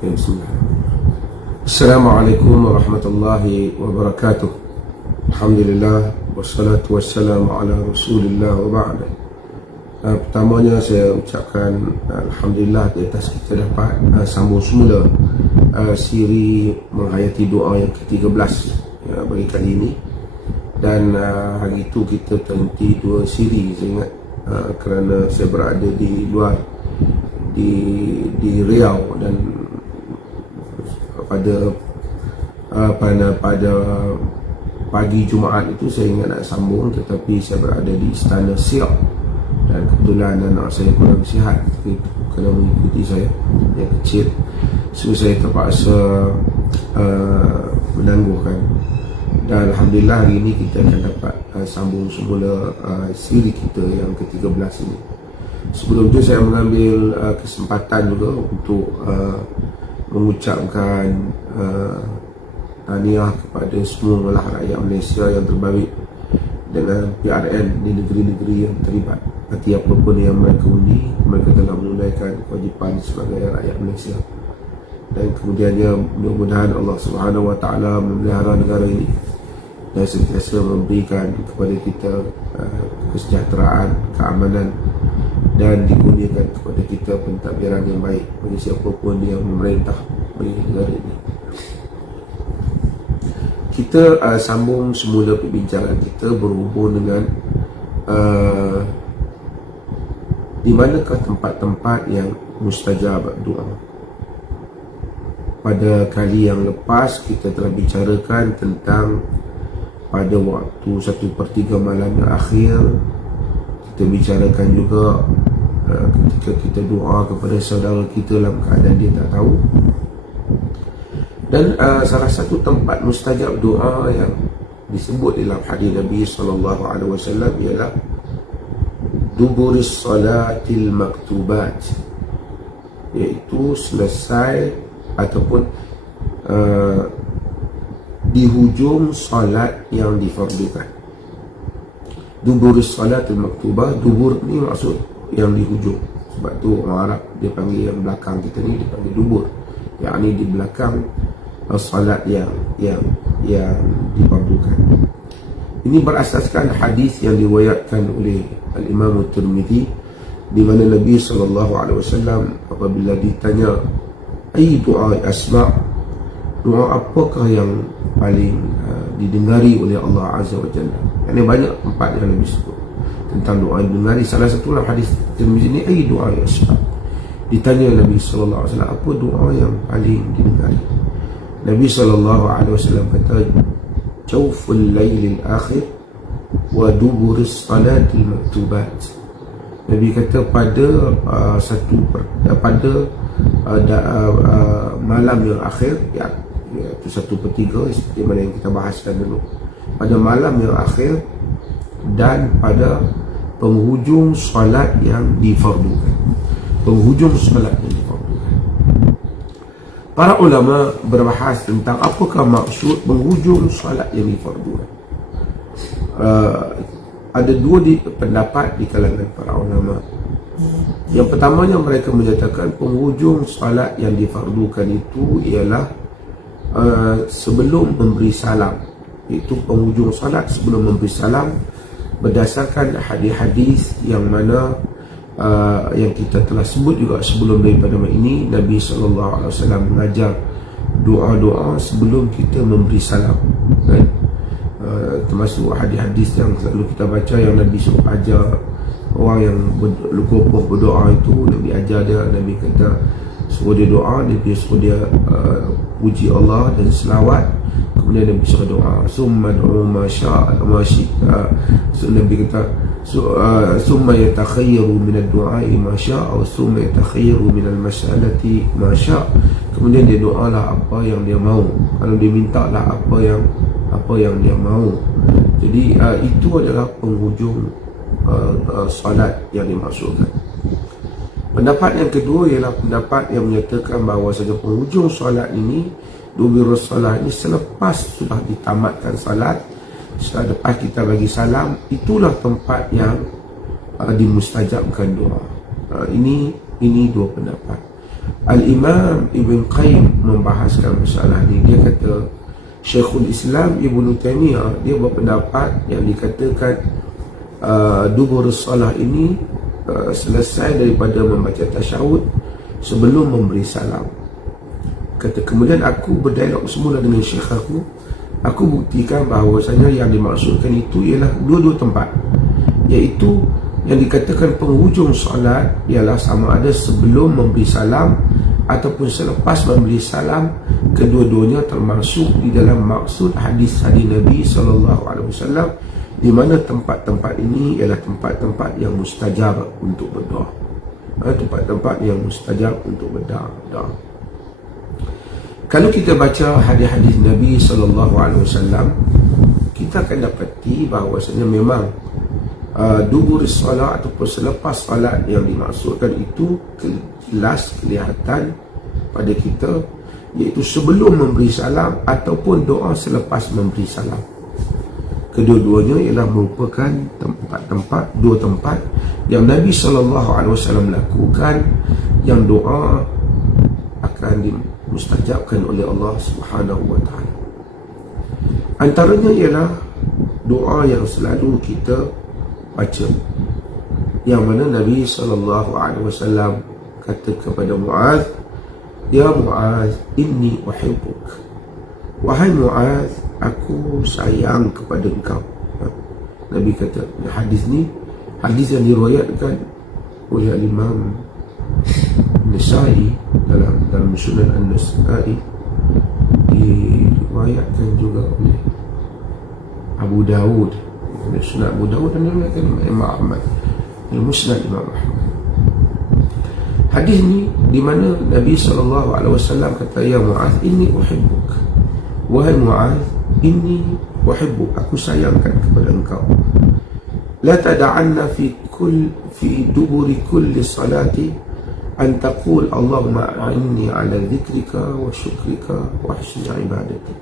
Bismillah. Assalamualaikum warahmatullahi wabarakatuh. Alhamdulillah wassalatu wassalamu ala Rasulillah wa ba'da. Pertamanya saya ucapkan alhamdulillah di atas kita dapat sambung semula siri menghayati doa yang ke-13 bagi kali ini. Dan hari itu kita terhenti 2 siri, saya ingat, kerana saya berada di luar di Riau, dan pada pagi Jumaat itu saya ingat nak sambung, tetapi saya berada di Istana Siak dan kebetulan anak saya kurang sihat, kena mengikuti saya yang kecil, so saya terpaksa menangguhkan. Dan alhamdulillah hari ini kita akan dapat sambung semula siri kita yang ke-13 ini. Sebelum itu saya mengambil kesempatan juga untuk mengucapkan tahniah kepada semua rakyat Malaysia yang terbaik dengan PRN di negeri-negeri yang terlibat. Arti apapun yang mereka undi, mereka telah menunaikan kewajipan sebagai rakyat Malaysia. Dan kemudiannya mudah-mudahan Allah Subhanahu Wa Taala memelihara negara ini dan sentiasa memberikan kepada kita kesejahteraan, keamanan, dan dikurniakan kepada kita pentadbiran yang baik bagi siapapun yang memerintah bagi negara ini. Kita sambung semula perbincangan kita berhubung dengan di manakah tempat-tempat yang mustajab doa. Pada kali yang lepas kita telah bicarakan tentang pada waktu 1/3 malam yang akhir. Kita bicarakan juga ketika kita doa kepada saudara kita dalam keadaan dia tak tahu. Dan salah satu tempat mustajab doa yang disebut dalam hadis Nabi SAW ialah duburis salatil maktubat, iaitu selesai ataupun di hujung salat yang difardukan. Duburis salatil maktubah, dubur ni maksud yang di hujung. Sebab tu orang Arab dia panggil yang belakang kita ni, dia panggil dubur, yakni di belakang salat yang difardukan. Ini berasaskan hadis yang diriwayatkan oleh Al-Imam Tirmizi, di mana Nabi SAW apabila ditanya ai doa asma', doa apakah yang paling didengari oleh Allah Azza wa Jalla. Ini banyak tempat yang Nabi sebut tentang doa yang didengari. Salah satu dalam hadis Tirmizi ini ai doa asma'. Ditanya Nabi SAW, apa doa yang paling didengari? Nabi SAW kata jawful laylil akhir wa duburis salatil maktubat. Nabi kata pada malam yang akhir, iaitu 1/3 seperti mana yang kita bahaskan dulu, pada malam yang akhir dan pada penghujung solat yang difardukan. Penghujung solat yang difardukan. Para ulama berbahas tentang apakah maksud penghujung solat yang difardukan. Ada 2 pendapat di kalangan para ulama. Yang pertamanya mereka menyatakan penghujung solat yang difardukan itu ialah sebelum memberi salam. Itu penghujung solat sebelum memberi salam, berdasarkan hadis-hadis yang mana yang kita telah sebut juga sebelum daripada ini. Nabi SAW mengajar doa-doa sebelum kita memberi salam, kan? Termasuk hadis-hadis yang selalu kita baca yang Nabi suruh ajar orang yang lukuh berdoa itu. Nabi ajar dia, Nabi kata suruh dia doa, Nabi suruh dia puji Allah dan selawat. Kemudian Nabi suruh doa, summa du'u ma sya'a ma syi'a. So Nabi kata summa yatakhayyaru min ad-du'a'i ma sya'a wa summa yatakhayyaru min al-mas'alati ma sya'a. Kemudian dia doalah apa yang dia mahu, kalau dia mintalah apa yang dia mahu. Jadi itu adalah penghujung salat yang dimaksudkan. Pendapat yang kedua ialah pendapat yang menyatakan bahawa saja penghujung salat ini, duburus salat ini, selepas sudah ditamatkan salat, setelah lepas kita bagi salam, itulah tempat yang dimustajabkan doa. Ini 2 pendapat. Al-Imam Ibn Qayyim membahaskan masalah ni. Dia kata Syekhul Islam Ibn Taymiyah dia berpendapat yang dikatakan dubur salah ini selesai daripada membaca tasyahud sebelum memberi salam. Kata kemudian aku berdialog semula dengan syekh aku buktikan bahawasanya yang dimaksudkan itu ialah dua-dua tempat, iaitu yang dikatakan penghujung solat ialah sama ada sebelum memberi salam ataupun selepas memberi salam. Kedua-duanya termasuk di dalam maksud hadis-hadis Nabi SAW, di mana tempat-tempat ini ialah tempat-tempat yang mustajab untuk berdoa. Tempat-tempat yang mustajab untuk berdoa. Kalau kita baca hadis-hadis Nabi SAW, kita akan dapati bahawasanya memang dubur salat ataupun selepas salat yang dimaksudkan itu jelas kelihatan pada kita, iaitu sebelum memberi salam ataupun doa selepas memberi salam. Kedua-duanya ialah merupakan dua tempat yang Nabi SAW lakukan, yang doa akan dimustajabkan oleh Allah Subhanahu wa taala. Antaranya ialah doa yang selalu kita baca, yang mana Nabi SAW kata kepada Muaz, "Ya Muaz, inni uhibbuk." Wahai Muaz, aku sayang kepada engkau. Nabi kata, hadis ni hadis yang diriwayatkan oleh Imam Nasa'i dalam Sunan An-Nasa'i, diriwayatkan juga oleh Abu Dawud, Sunan Abu Dawud, dan diriwayatkan Imam Ahmad, Musnad Imam Ahmad. Hadis ni di mana Nabi SAW kata, "Ya Muaz, inni uhibbuk." Wahai Muaz, inni uhibbuk, aku sayangkan kepada engkau. La tada'anna fi duburi kulli salati an taqul Allahumma a'inni ala dhikrika wa syukrika wa husni ibadatik.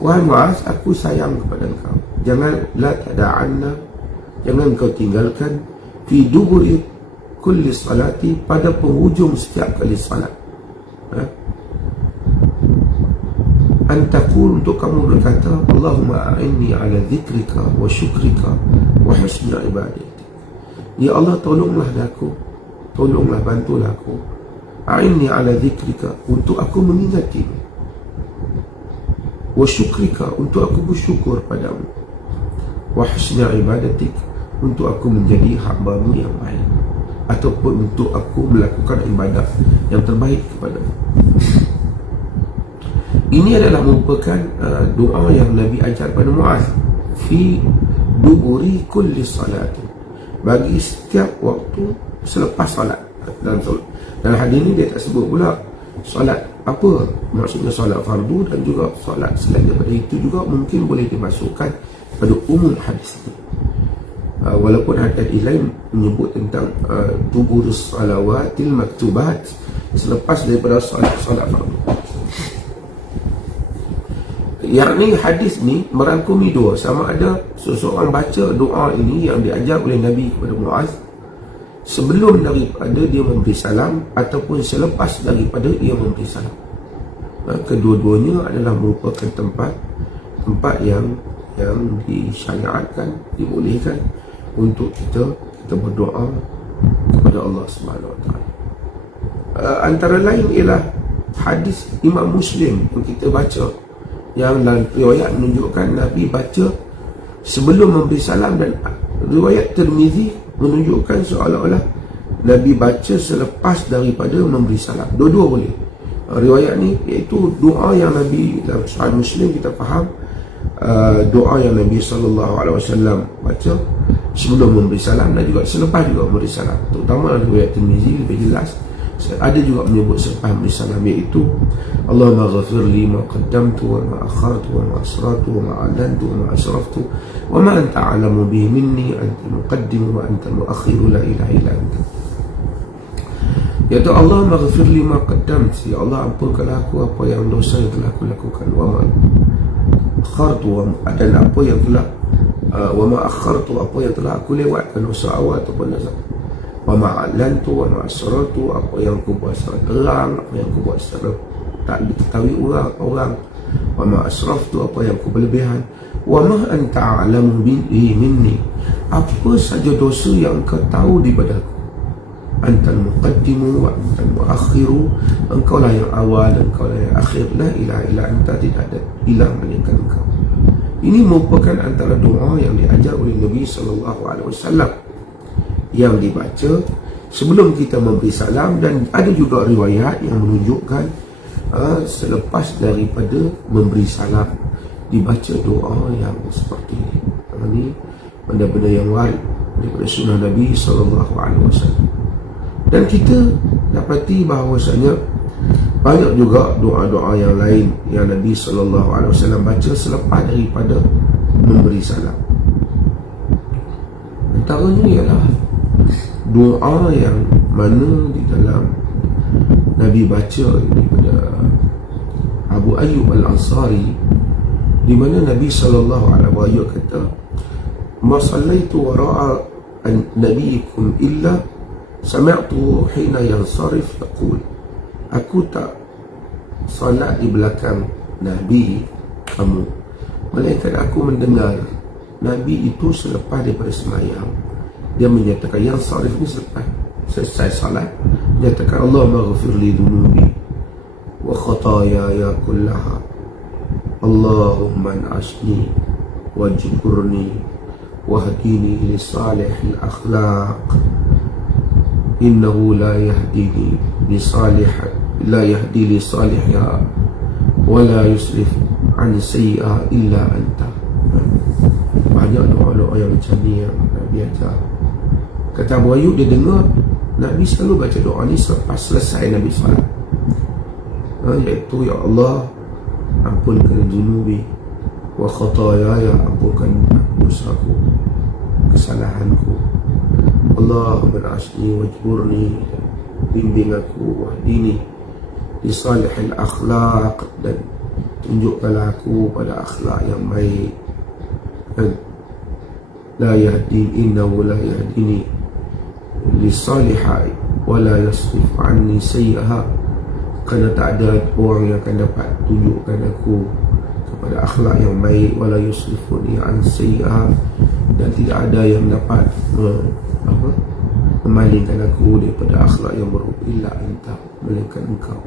Wahai Muaz, aku sayang kepada engkau. Jangan engkau tinggalkan fi duburi kulli salati, pada penghujung setiap kali salat. Antaqul, untuk kamu berkata, Allahumma a'inni ala dhikrika wa syukrika wa husni ibadatik. Ya Allah, tolonglah aku, bantulah aku. A'inni ala dhikrika, untuk aku mengingatimu. Wa syukrika, untuk aku bersyukur padamu. Wa husni ibadatik, untuk aku menjadi hamba-Mu yang baik, ataupun untuk aku melakukan ibadah yang terbaik kepadamu. Ini adalah merupakan doa yang Nabi ajar pada Muaz fi duburi kulli salat, bagi setiap waktu selepas salat. Dalam hadis ini dia tak sebut pula salat apa, maksudnya salat fardu, dan juga salat selain daripada itu juga mungkin boleh dimasukkan pada umum hadis ini. Walaupun hadis lain menyebut tentang dubur salawatil maktubat, selepas daripada salat fardu. Yakni hadis ni merangkumi dua, sama ada seseorang baca doa ini yang diajar oleh Nabi kepada Muaz sebelum daripada dia memberi salam ataupun selepas daripada ia memberi salam. Kedua-duanya adalah merupakan tempat yang disyariatkan, dibolehkan untuk kita berdoa kepada Allah Subhanahu Wa Taala. Antara lain ialah hadis Imam Muslim yang kita baca, yang dalam riwayat menunjukkan Nabi baca sebelum memberi salam, dan riwayat Tirmizi menunjukkan seolah-olah Nabi baca selepas daripada memberi salam. Dua-dua boleh. Riwayat ni iaitu doa yang Nabi dalam Sahih Muslim kita faham, doa yang Nabi SAW baca sebelum memberi salam dan juga selepas juga memberi salam. Terutama dalam riwayat Tirmizi lebih jelas, ada juga menyebut selepas memberi salam, iaitu Allahumma ghafir li ma qaddamtu wa ma akhartu wa ma asrartu wa ma alantu wa ma asraftu wa ma anta a'lamu bihi minni, anta muqaddim wa anta muakhiru, la ilaha illa anta. Iaitu Allahumma ghafir li ma qaddamtu, ya Allah ampunkanlah aku apa yang dosa yang telah aku lakukan, wa ma akhartu, dan apa yang telah wa ma akhartu, apa yang telah aku lewatkan, dosa awal ataupun dosa Wa ma'alantu wa ma'asrartu, apa yang aku buat secara terang, apa yang aku buat secara tak diketahui orang. Wa ma'asraftu, apa yang aku berlebihan. Wa ma anta a'lamu bihi minni, apa saja dosa yang kau tahu daripada aku. Antal muqaddimu wa antal muakhiru, engkau lah yang awal, engkau lah yang akhir. La ilaha illa anta, tidak ada ilah melainkan engkau. Ini merupakan antara doa yang diajar oleh Nabi SAW yang dibaca sebelum kita memberi salam, dan ada juga riwayat yang menunjukkan selepas daripada memberi salam dibaca doa yang seperti ini. Ini benda-benda yang wajib daripada sunnah Nabi SAW. Dan kita dapati bahawasanya banyak juga doa-doa yang lain yang Nabi SAW baca selepas daripada memberi salam. Antaranya ialah doa yang mana di dalam Nabi baca daripada Abu Ayyub Al-Ansari, di mana Nabi SAW kata, ma sallaitu wara'a nabiyikum illa sami'tu hina yansarif yaqul, aku tak salat di belakang Nabi kamu, melainkan aku mendengar Nabi itu selepas daripada semayang dia menyatakan, yang sarif ni selepas selesai salat, dia katakan, Allahumma ghafir li dunubi wa khatayaya kullaha, Allahumma an'ashni wajburni wahdini li salihil akhlaq, innahu la yahdini li salihat, la yahdi li salihha wa la yusrif an sayyi'a illa anta. Banyak doa-doa yang macam ni yang Nabi ajar. Kata Abu Ayyub, dia dengar Nabi selalu baca doa ni selepas selesai Nabi salat, iaitu, ya Allah, ampunkan dunubi wa khatayaya, ampunkan dosaku, kesalahanku, Allahumma asni wajburni, bimbing aku, wahdini li salihil akhlaq, dan tunjukkanlah aku pada akhlak yang baik. Dan la yahdi, innahu la yahdini li salihai wa la yasrif anni sayyi'aha, kerana tak ada orang yang akan dapat tunjukkan aku kepada akhlak yang baik, wa la yusrifuni an sayyi'aha, dan tidak ada yang dapat memalingkan aku daripada akhlak yang buruk, illa anta, melainkan engkau.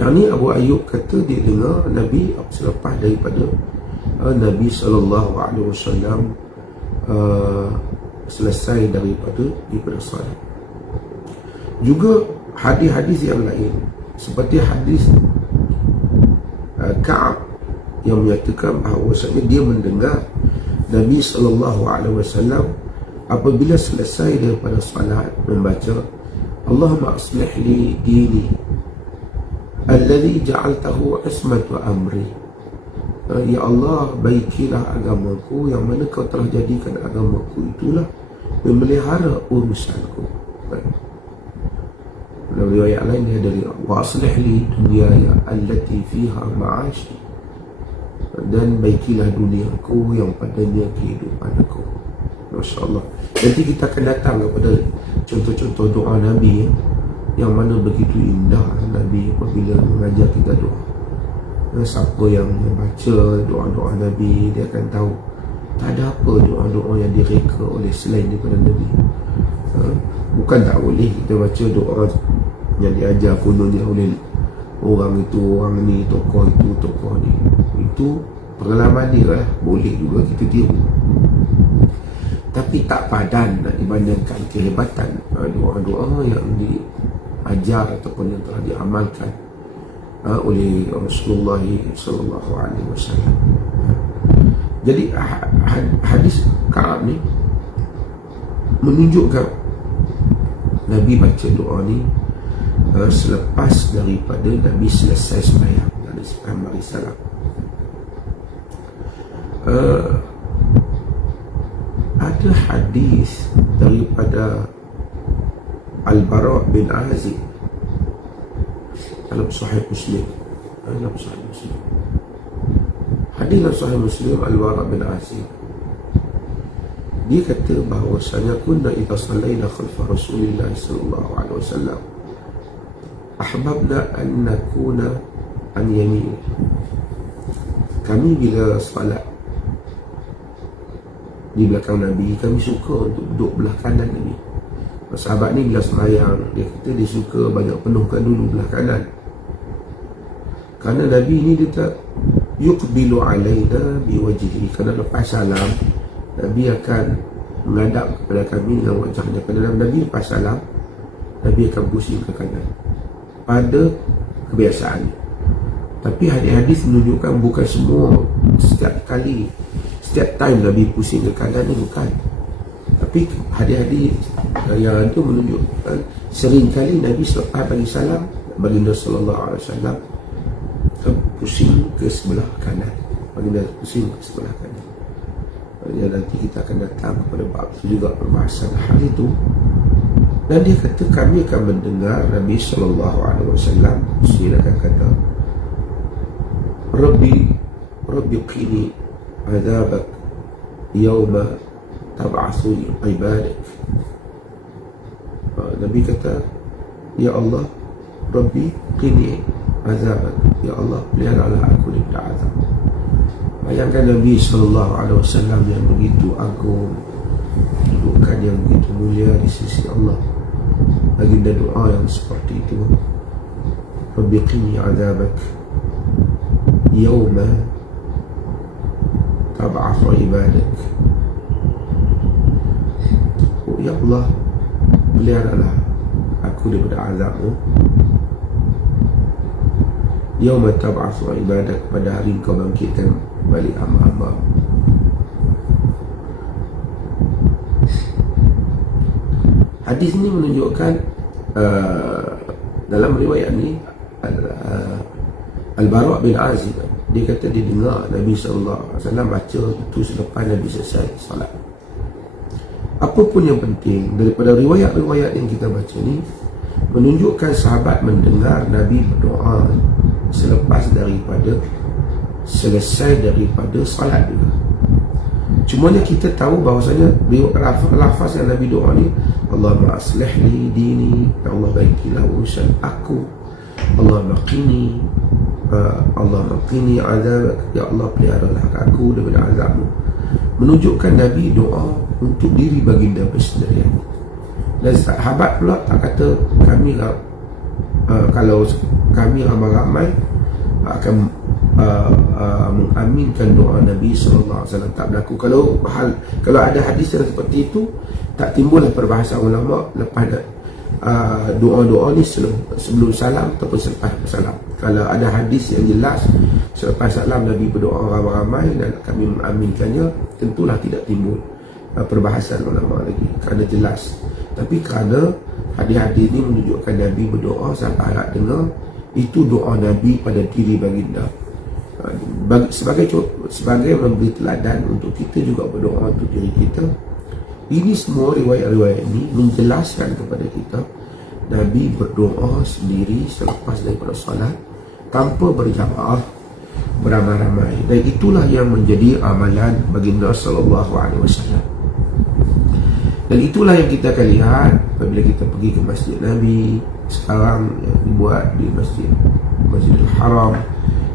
Yang ni Abu Ayyub kata dia dengar Nabi selepas daripada Nabi SAW selesai daripada salat. Juga hadis-hadis yang lain seperti hadis Ka'ab yang menyatakan bahawasanya dia mendengar Nabi SAW apabila selesai daripada salat membaca, Allahumma aslih li dini alladhi ja'altahu ismatu amri, ya Allah, baikilah agamaku yang mana kau telah jadikan agamaku itulah memelihara urusanku. Dalam riwayat lain dia dari wa aslih li dunyaya allati fiha ma'ashi, dan baikilah duniaku yang padanya kehidupan aku. Masya Allah. Nanti kita akan datang kepada contoh-contoh doa Nabi yang mana begitu indah Nabi apabila mengajar kita doa. Siapa yang membaca doa-doa Nabi, dia akan tahu tak ada apa doa-doa yang direka oleh selain daripada Nabi. Bukan tak boleh kita baca doa yang diajar kononnya oleh orang itu, orang ni, tokoh itu, tokoh ni. Itu pengalaman dia lah, boleh juga kita tiru. Tapi tak padan nak dibandingkan kehebatan doa-doa yang diajar ataupun yang telah diamalkan oleh Rasulullah SAW. Jadi hadis Ka'ab ni menunjukkan Nabi baca doa ni selepas daripada Nabi selesai sembahyang, Nabi beri salam. Ada hadis daripada Al-Bara' bin Azib dalam Sahih Muslim. Hadis dalam Sahih Muslim, Al-Bara' bin Azib Dia kata bahawasanya kunna idza sallaina khalfa Rasulillah sallallahu alaihi wasallam ahbabna an nakuna an yamin. Kami bila salat di belakang Nabi, kami suka untuk duduk belah kanan Nabi. Sahabat ni bila sembahyang, dia kata dia suka banyak penuhkan dulu belah kanan, kerana Nabi ni dia tak yuqbilu alaina biwajhihi. Kerana lepas salam Nabi akan menghadap kepada kami dengan wajahnya. Kerana Nabi lepas salam Nabi akan pusing ke kanan pada kebiasaan. Tapi hadis-hadis menunjukkan bukan semua setiap kali, setiap time Nabi pusing ke kanan ni, bukan. Tapi hadis-hadis yang ada menunjukkan sering kali Nabi selepas bagi salam, baginda sallallahu alaihi wasallam pusing ke sebelah kanan. Baginda pusing ke sebelah kanan. Ya, nanti kita akan datang kepada bab itu juga, perbahasan hal itu. Dan dia kata kami akan mendengar Nabi sallallahu alaihi wasallam akan kata, Rabbi qini azabak yawma tab'athu ibadak. Nabi kata, ya Allah, Rabbi qini azabak, ya Allah, peliharalah aku daripada azab. Bayangkan Nabi SAW yang begitu agung, kedudukan yang begitu mulia di sisi Allah, baginda doa yang seperti itu, Rabbi qini azabak yawma tab'athu ibadak. Oh, ya Allah, peliharalah aku daripada azabmu yawma tab'athu ibadak, pada hari kau bangkitkan balik hamba-hamba. Hadis ini menunjukkan dalam riwayat ni Al-Bara' bin Azib, dia kata dia dengar Nabi SAW baca itu selepas Nabi selesai salat. Apa pun yang penting daripada riwayat-riwayat yang kita baca ni menunjukkan sahabat mendengar Nabi berdoa selepas daripada selesai daripada salat juga. Cuma ni kita tahu bahawasanya lafaz yang Nabi doa ni, Allahumma aslih li dini, ya Allah baikilah urusan aku, Allahumma qini azabak, ya Allah peliharalah aku daripada azabmu. Menunjukkan Nabi doa untuk diri baginda bersendirian. Dan sahabat pula tak kata kami kalau kami ramai-ramai akan mengaminkan doa Nabi SAW, tak berlaku. Kalau ada hadis yang seperti itu, tak timbullah perbahasan ulama lepas doa-doa ni sebelum salam ataupun selepas salam. Kalau ada hadis yang jelas selepas salam Nabi berdoa ramai-ramai dan kami mengaminkannya, tentulah tidak timbul perbahasan ulama lagi, kerana jelas. Tapi kerana hadis-hadis ini menunjukkan Nabi berdoa, sampai harap dengar itu doa Nabi pada diri baginda, sebagai memberi teladan untuk kita juga berdoa untuk diri kita. Ini semua riwayat-riwayat ini menjelaskan kepada kita Nabi berdoa sendiri selepas daripada salat tanpa berjamaah beramai-ramai, dan itulah yang menjadi amalan baginda sallallahu alaihi wasallam. Dan itulah yang kita akan lihat apabila kita pergi ke Masjid Nabi sekarang yang dibuat di Masjidil Haram.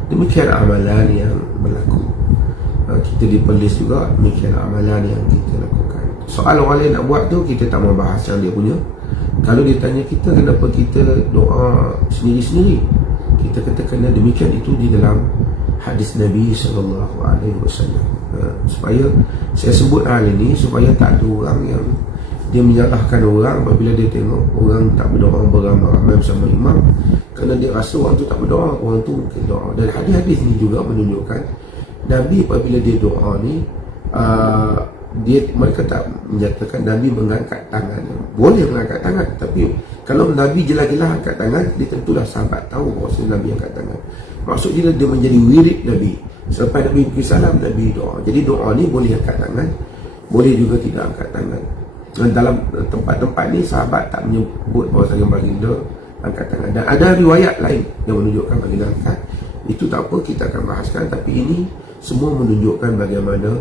Demikian amalan yang berlaku. Kita di Perlis juga demikian amalan yang kita lakukan. Soal orang lain nak buat tu kita tak mau bahas yang dia punya. Kalau dia tanya kita kenapa kita doa sendiri-sendiri, kita kata kerana demikian itu di dalam hadis Nabi SAW. Supaya saya sebut hal ini supaya tak ada orang yang dia menyalahkan orang apabila dia tengok orang tak berdoa beramai-ramai bersama imam, kerana dia rasa orang tu tak berdoa, orang tu mungkin doa. Dan hadis-hadis ini juga menunjukkan Nabi apabila dia doa ni mereka tak menyatakan Nabi mengangkat tangan. Boleh mengangkat tangan, tapi kalau Nabi jelas-jelas angkat tangan, dia tentulah sahabat tahu bahawa Nabi angkat tangan. Maksudnya dia menjadi wirid Nabi. Selepas Nabi beri salam, Nabi doa. Jadi doa ni boleh angkat tangan, boleh juga tidak angkat tangan. Dan dalam tempat-tempat ni sahabat tak menyebut bahawa baginda angkat tangan. Dan ada riwayat lain yang menunjukkan baginda angkat. Itu tak apa, kita akan bahaskan. Tapi ini semua menunjukkan bagaimana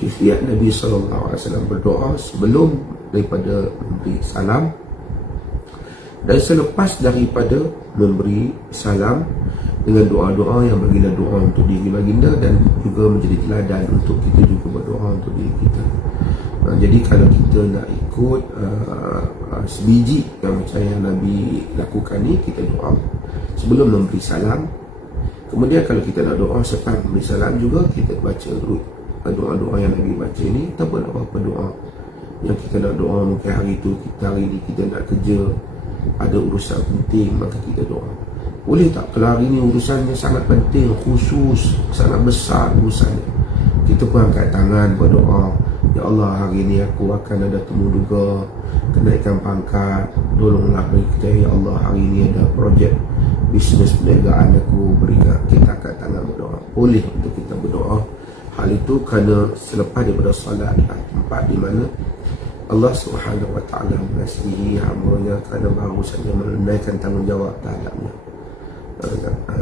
kifiat Nabi SAW berdoa sebelum daripada memberi salam dan selepas daripada memberi salam, dengan doa-doa yang baginda doa untuk diri baginda dan juga menjadi teladan untuk kita juga berdoa untuk diri kita. Jadi kalau kita nak ikut sebiji yang macam yang Nabi lakukan ni, kita doa sebelum memberi salam. Kemudian kalau kita nak doa selepas memberi salam juga, kita baca doa-doa yang Nabi baca ni, ataupun apa-apa doa yang kita nak doa. Mungkin hari ni kita nak kerja, ada urusan penting, maka kita doa. Boleh tak kalau hari ni urusannya sangat penting, khusus, sangat besar urusannya, kita pun angkat tangan berdoa, ya Allah, hari ni aku akan ada temu duga kenaikan pangkat, tolonglah bagi kita ya Allah, hari ni ada projek bisnes perniagaan aku, berikan. Kita angkat tangan berdoa. Boleh untuk kita berdoa. Hal itu kerana selepas daripada salat, tempat di mana Allah Subhanahu Wa Taala mengasihi hamba-Nya kerana baru saja menunaikan tanggungjawab terhadapnya.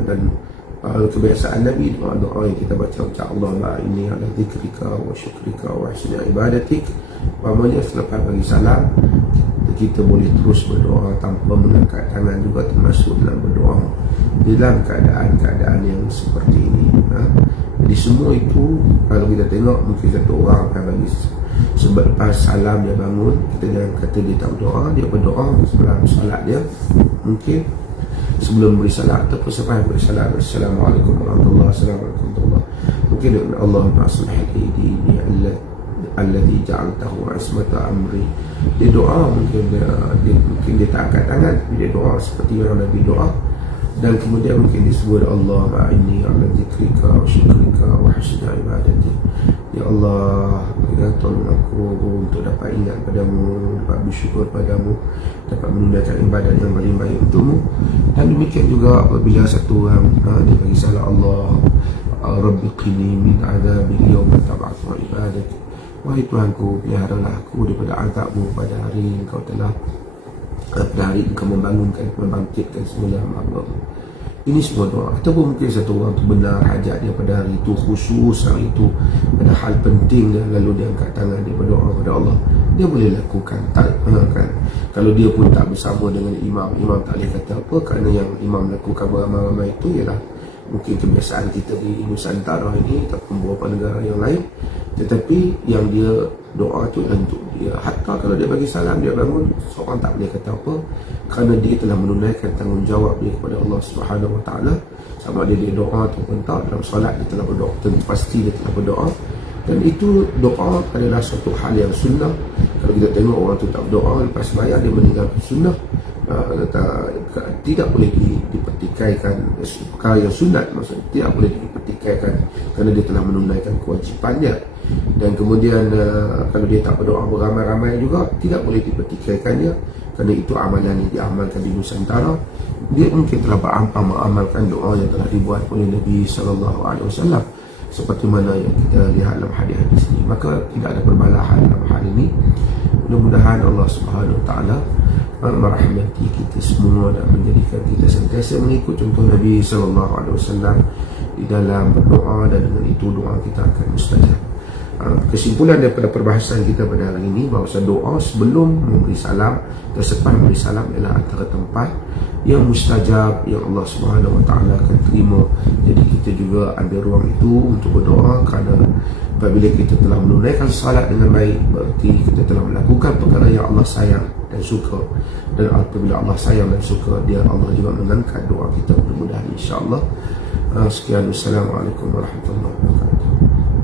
Dan kebiasaan Nabi, doa-doa yang kita baca macam Allahumma inni ala dzikrika wa syukrika wa husni ibadatik, umpamanya selepas bagi salam, kita boleh terus berdoa tanpa mengangkat tangan juga, termasuk dalam berdoa dalam keadaan-keadaan yang seperti ini. Jadi semua itu kalau kita tengok, mungkin satu orang akan bagi sebab lepas salam dia bangun, kita jangan kata dia tak berdoa, dia berdoa sebelum salat dia, mungkin sebelum beri salat ataupun selepas beri salat. Assalamualaikum warahmatullahi wabarakatuh. Mungkin Allahumma aslih li dini alladhi ja'altahu ismata amri. Dia doa, mungkin dia tak angkat tangan, dia doa seperti yang Nabi doa. Dan kemudian mungkin disebut Allahumma inni ala dzikrika wa syukrika wa husni ibadatik. Ya Allah, tolong aku untuk dapat ingat padamu, dapat bersyukur padamu, dapat menunaikan ibadat yang paling baik untukmu. Dan demikian juga apabila satu orang dia bagi salah Allah, Rabbi qini min azabil yawma tab'athu ibadat. Wahai Tuhanku, peliharalah aku daripada azabmu pada hari engkau telah, pada hari engkau membangkitkan semula hamba. Ini semua doa. Ataupun mungkin satu orang tu benar hajat dia pada hari itu, khusus hari itu, ada hal penting dia, lalu dia angkat tangan, dia berdoa kepada Allah, dia boleh lakukan. Tak, kan? Kalau dia pun tak bersama dengan imam tak boleh kata apa, kerana yang imam lakukan beramai-ramai itu ialah mungkin kebiasaan kita di Nusantara ini ataupun beberapa negara yang lain. Tetapi yang dia doa tu untuk dia, hatta kalau dia bagi salam, dia bangun, seorang tak boleh kata apa, kerana dia telah menunaikan tanggungjawab dia kepada Allah Subhanahu Wa Taala. Sama ada dia doa ataupun tak, dalam solat dia telah berdoa, tentu pasti dia telah berdoa. Dan itu doa adalah suatu hal yang sunnah. Kalau kita tengok orang tu tak berdoa lepas sembahyang, dia meninggalkan sunnah, tidak boleh dipertikaikan. Perkara yang sunat maksudnya tidak boleh dipertikaikan kerana dia telah menunaikan kewajipannya. Dan kemudian kalau dia tak berdoa beramai-ramai juga, tidak boleh dipertikaikannya, kerana itu amalan yang diamalkan di Nusantara. Dia mungkin telah mengamalkan doa yang telah dibuat oleh Nabi SAW, seperti mana yang kita lihat dalam hadis-hadis ini. Maka tidak ada perbalahan dalam hal ini. Mudah-mudahan Allah Subhanahu Wa Taala merahmati kita semua dan menjadikan kita sentiasa mengikut contoh Nabi SAW di dalam berdoa, dan dengan itu doa kita akan mustajab. Kesimpulan daripada perbahasan kita pada hari ini, bahawa doa sebelum memberi salam dan selepas memberi salam ialah antara tempat yang mustajab, yang Allah Subhanahu Wa Taala akan terima. Jadi kita juga ambil ruang itu untuk berdoa, kerana apabila kita telah menunaikan salat dengan baik, berarti kita telah melakukan perkara yang Allah sayang dan suka. Dan apabila Allah sayang dan suka, dia Allah juga mengangkat doa kita, mudah-mudahan insya-Allah. Sekian, Assalamualaikum warahmatullahi wabarakatuh.